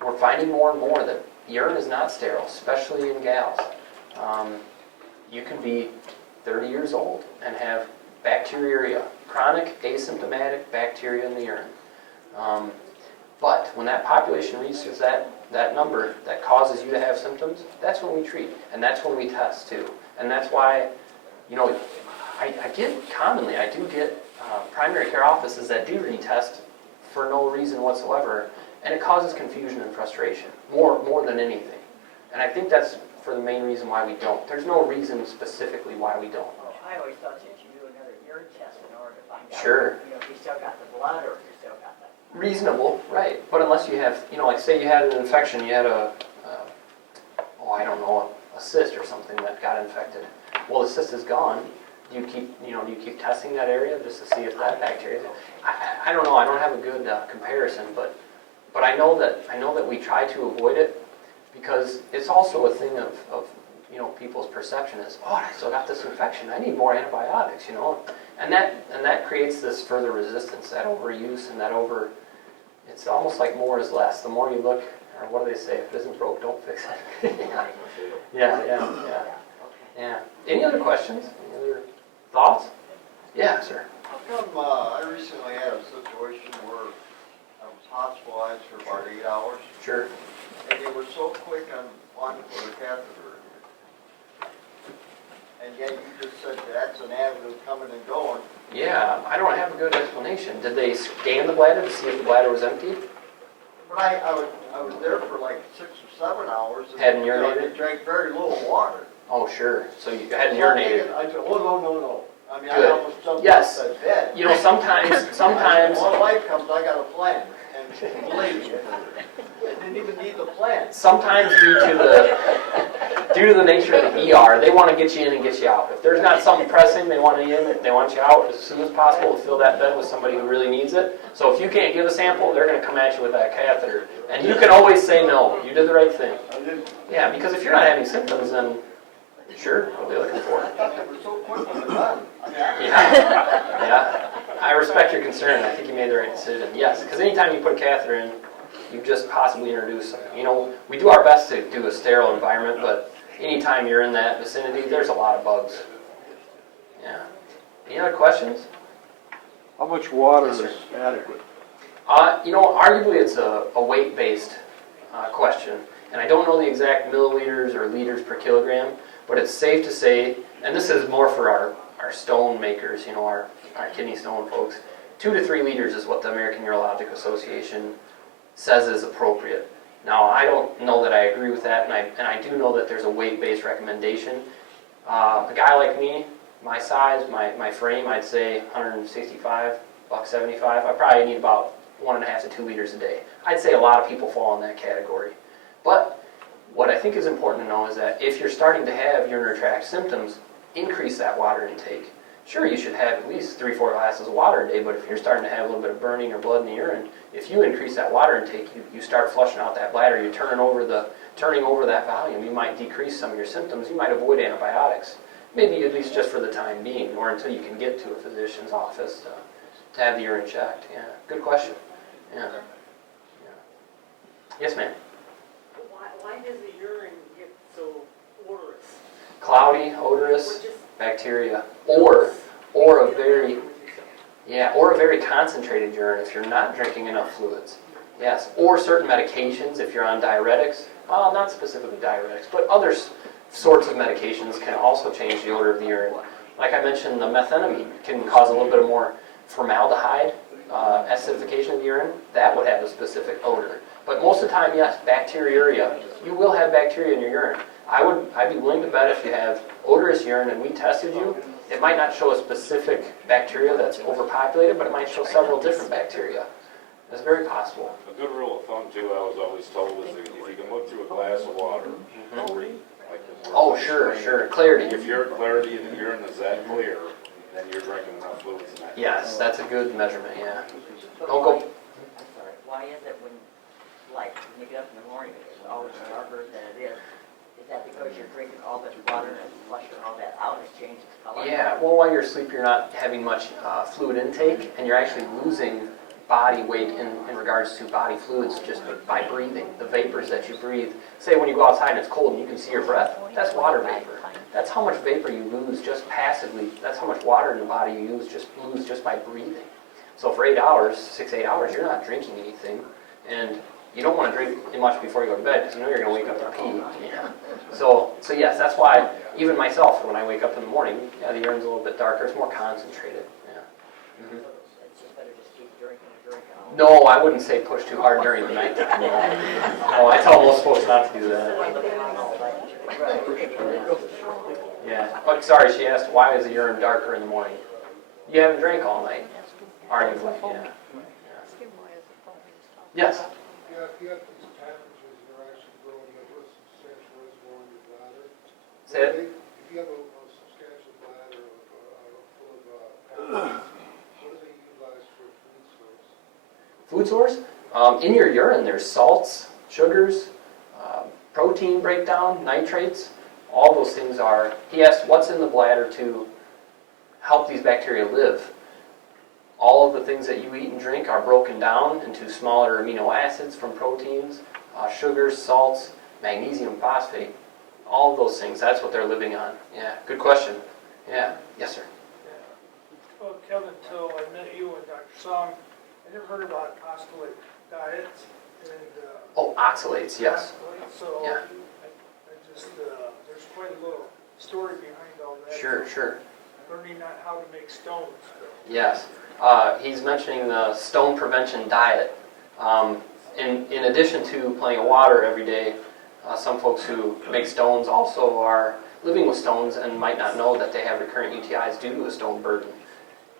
We're finding more and more that urine is not sterile, especially in gals. You can be 30 years old and have bacteriuria, chronic asymptomatic bacteria in the urine. But when that population reaches that number that causes you to have symptoms, that's when we treat, and that's when we test too. And that's why, I do get primary care offices that do retest for no reason whatsoever, and it causes confusion and frustration, more than anything. And I think that's for the main reason why we don't. There's no reason specifically why we don't. Well, I always thought that you do another urine test in order to find out Sure. if you still got the blood or if you still got the... Reasonable, right. But unless you have, like say you had an infection, you had a cyst or something that got infected. Well, the cyst is gone. Do you keep testing that area just to see if that bacteria is... I don't know. I don't have a good comparison, but I know that we try to avoid it. because it's also a thing of people's perception is, oh, I still got this infection, I need more antibiotics, and that creates this further resistance, that overuse and it's almost like more is less. The more you look, or what do they say, if it isn't broke, don't fix it. Yeah. Any other questions? Any other thoughts? Yeah, sir. How come, I recently had a situation where I was hospitalized for about 8 hours, Sure. and they were so quick on wanting to put a catheter in. And yet you just said that's an avenue coming and going. Yeah, I don't have a good explanation. Did they scan the bladder to see if the bladder was empty? But I was there for like 6 or 7 hours. And, Hadn't urinated? they drank very little water. Oh, sure. So you hadn't So I'm urinated. thinking- I said, oh, no. I mean, Good. I almost jumped Yes. off that bed. Sometimes, When life comes, I got a plan. And believe me, I didn't even need the plan. sometimes due to the nature of the ER, they want to get you in and get you out. If there's not something pressing, they want you in, they want you out as soon as possible to fill that bed with somebody who really needs it. So if you can't give a sample, they're going to come at you with that catheter. And you can always say no. You did the right thing. I didn't. Yeah, because if you're not having symptoms, then sure, what are they looking for? They were so quick when they're done. I mean, Yeah. I respect your concern. I think you made the right decision. Yes, because anytime you put a catheter in, you just possibly introduce, we do our best to do a sterile environment, but anytime you're in that vicinity, there's a lot of bugs. Yeah. Any other questions? How much water Yes, is sir. adequate? Arguably it's a weight-based question, and I don't know the exact milliliters or liters per kilogram, but it's safe to say, and this is more for our stone makers, our kidney stone folks, 2 to 3 liters is what the American Urologic Association says is appropriate. Now, I don't know that I agree with that, and I do know that there's a weight-based recommendation. A guy like me, my size, my frame, I'd say 165, $1.75. I probably need about 1.5 to 2 liters a day. I'd say a lot of people fall in that category. But what I think is important to know is that if you're starting to have urinary tract symptoms, increase that water intake. Sure, you should have at least 3-4 glasses of water a day, but if you're starting to have a little bit of burning or blood in the urine, if you increase that water intake, you start flushing out that bladder, you're turning over that volume, you might decrease some of your symptoms, you might avoid antibiotics. Maybe at least just for the time being, or until you can get to a physician's office to have the urine checked. Yeah, good question. Yeah. Yes, ma'am. Why does the urine get so odorous? Cloudy, odorous, Or just bacteria, or a very concentrated urine if you're not drinking enough fluids. Yes, or certain medications if you're on diuretics. Well, not specifically diuretics, but other sorts of medications can also change the odor of the urine. Like I mentioned, the methenamine can cause a little bit more formaldehyde, acidification of the urine. That would have a specific odor. But most of the time, yes, bacteriuria. You will have bacteria in your urine. I'd be willing to bet if you have odorous urine and we tested you, it might not show a specific bacteria that's overpopulated, but it might show several different bacteria. It's very possible. A good rule of thumb too, I was always told, is that if you can look through a glass of water, read, like this. Oh, sure. Clarity. If your clarity in the urine is that clear, then you're drinking enough fluids in that. Yes, that's a good measurement, yeah. But Don't why- go. I'm sorry, why is it when you get up in the morning, it's always darker than it is? Is that because you're drinking all this water and flushing all that out and it changes color? Yeah, well, while you're asleep, you're not having much fluid intake, and you're actually losing body weight in regards to body fluids just by breathing. The vapors that you breathe, say when you go outside and it's cold and you can see your breath, that's water vapor. That's how much vapor you lose just passively. That's how much water in the body you lose just by breathing. So for 8 hours, 6 to 8 hours, you're not drinking anything, and you don't want to drink much before you go to bed because you know you're going to wake up and pee. Yeah. So yes, that's why even myself, when I wake up in the morning, the urine's a little bit darker. It's more concentrated. Yeah. Mm-hmm. It's just better just keep drinking and drinking. No, I wouldn't say push too hard during the nighttime. No, I tell most folks not to do that. Yeah. But sorry, she asked, why is the urine darker in the morning? You haven't drank all night, arguably. Yeah. Yes. Yeah, if you have these pathogens, you're actually growing a substantial reservoir in your bladder. Say it. If you have a substantial bladder full of pathogens, what do they utilize for food source? Food source? In your urine, there's salts, sugars, protein breakdown, nitrates, all those things are, he asked what's in the bladder to help these bacteria live. All of the things that you eat and drink are broken down into smaller amino acids from proteins, sugars, salts, magnesium, phosphate, all of those things, that's what they're living on. Yeah, good question. Yeah, yes sir. Well, Kevin, until I met you and Dr. Song, I never heard about oxalate diets and, Oh, oxalates, yes. oxalates, so Yeah. I just, there's quite a little story behind all that. Sure. Learning not how to make stones. Yes. He's mentioning the stone prevention diet. In addition to plenty of water every day, some folks who make stones also are living with stones and might not know that they have recurrent UTIs due to a stone burden.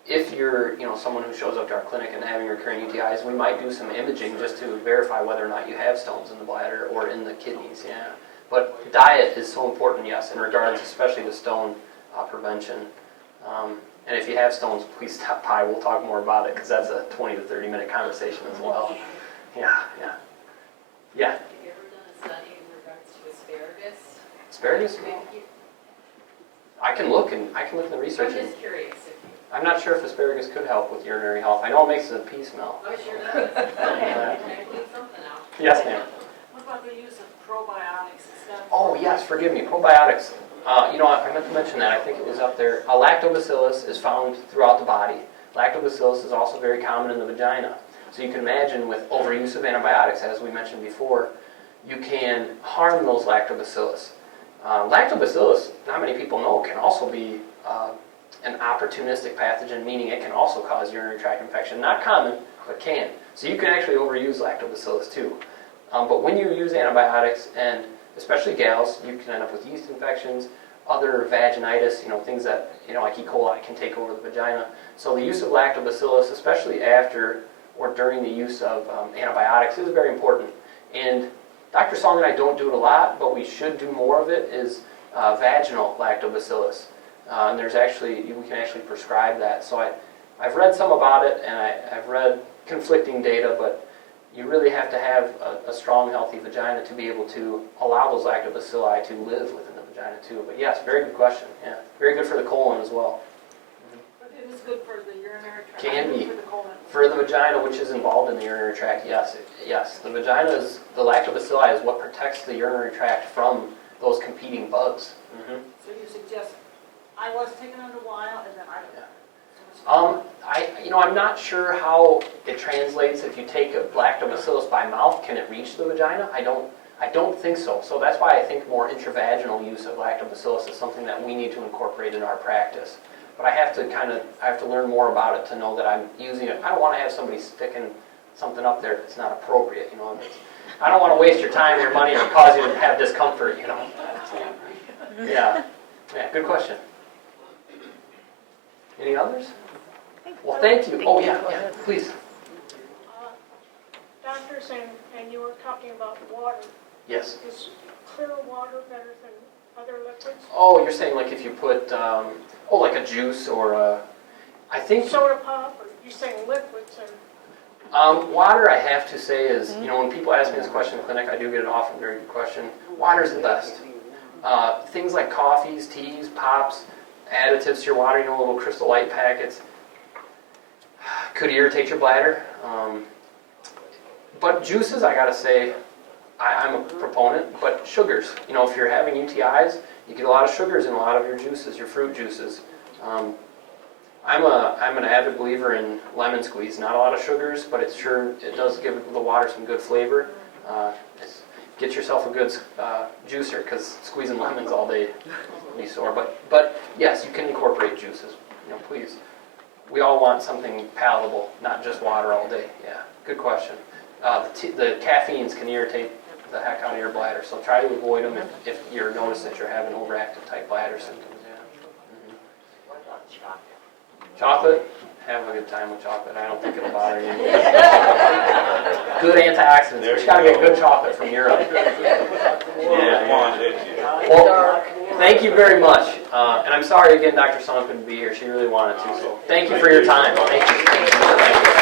If you're someone who shows up to our clinic and having recurrent UTIs, we might do some imaging just to verify whether or not you have stones in the bladder or in the kidneys. Yeah. But diet is so important, yes, in regards especially to stone prevention. And if you have stones, please stop by. We'll talk more about it because that's a 20 to 30 minute conversation as well. Yeah. Have you ever done a study in regards to asparagus? Asparagus? I can look in the research. I'm just curious if you. I'm not sure if asparagus could help with urinary health. I know it makes the pee smell. Oh, sure does. I believe something out. Yes, ma'am. What about the use of probiotics and stuff? Oh, yes, forgive me. Probiotics. I meant to mention that. I think it was up there. Lactobacillus is found throughout the body. Lactobacillus is also very common in the vagina. So you can imagine with overuse of antibiotics, as we mentioned before, you can harm those lactobacillus. Lactobacillus, not many people know, can also be an opportunistic pathogen, meaning it can also cause urinary tract infection. Not common, but can. So you can actually overuse lactobacillus too. But when you use antibiotics, and especially gals, you can end up with yeast infections, other vaginitis, things that, like E. coli can take over the vagina. So the use of lactobacillus, especially after or during the use of antibiotics, is very important. And Dr. Song and I don't do it a lot, but we should do more of it, is vaginal lactobacillus. And we can actually prescribe that. So I've read some about it, and I've read conflicting data, but you really have to have a strong, healthy vagina to be able to allow those lactobacilli to live within the vagina too. But yes, very good question. Yeah, very good for the colon as well. But it is good for the urinary tract. Can be. For the colon. For the vagina, which is involved in the urinary tract, yes. The the lactobacilli is what protects the urinary tract from those competing bugs. Mm-hmm. So you suggest, I was taking it a while, and then I'm not sure how it translates. If you take a lactobacillus by mouth, can it reach the vagina? I don't think so. So that's why I think more intravaginal use of lactobacillus is something that we need to incorporate in our practice. But I have to learn more about it to know that I'm using it. I don't want to have somebody sticking something up there that's not appropriate. I don't want to waste your time, your money, or cause you to have discomfort. Yeah. Good question. Any others? Well, thank you. Oh, yeah, please. Doctors, and you were talking about water. Yes. Is clear water better than other liquids? Oh, you're saying like if you put, like a juice or I think... Soda pop, or you're saying liquids? And water, I have to say, is, when people ask me this question in clinic, I do get it often, very good question. Water's the best. Things like coffees, teas, pops, additives to your water, little Crystal Light packets, could irritate your bladder. But juices, I gotta say, I'm a proponent, but sugars. If you're having UTIs, you get a lot of sugars in a lot of your juices, your fruit juices. I'm an avid believer in lemon squeeze. Not a lot of sugars, but it does give the water some good flavor. Get yourself a good juicer, because squeezing lemons all day will be sore. But yes, you can incorporate juices. Please. We all want something palatable, not just water all day. Yeah, good question. The caffeines can irritate the heck out of your bladder, so try to avoid them if you notice that you're having overactive type bladder symptoms. Yeah. What about chocolate? Chocolate? Have a good time with chocolate. I don't think it'll bother you. Good antioxidants. But you gotta get good chocolate from Europe. Well, thank you very much. And I'm sorry again, Dr. Song couldn't be here. She really wanted to. So thank you for your time. Thank you.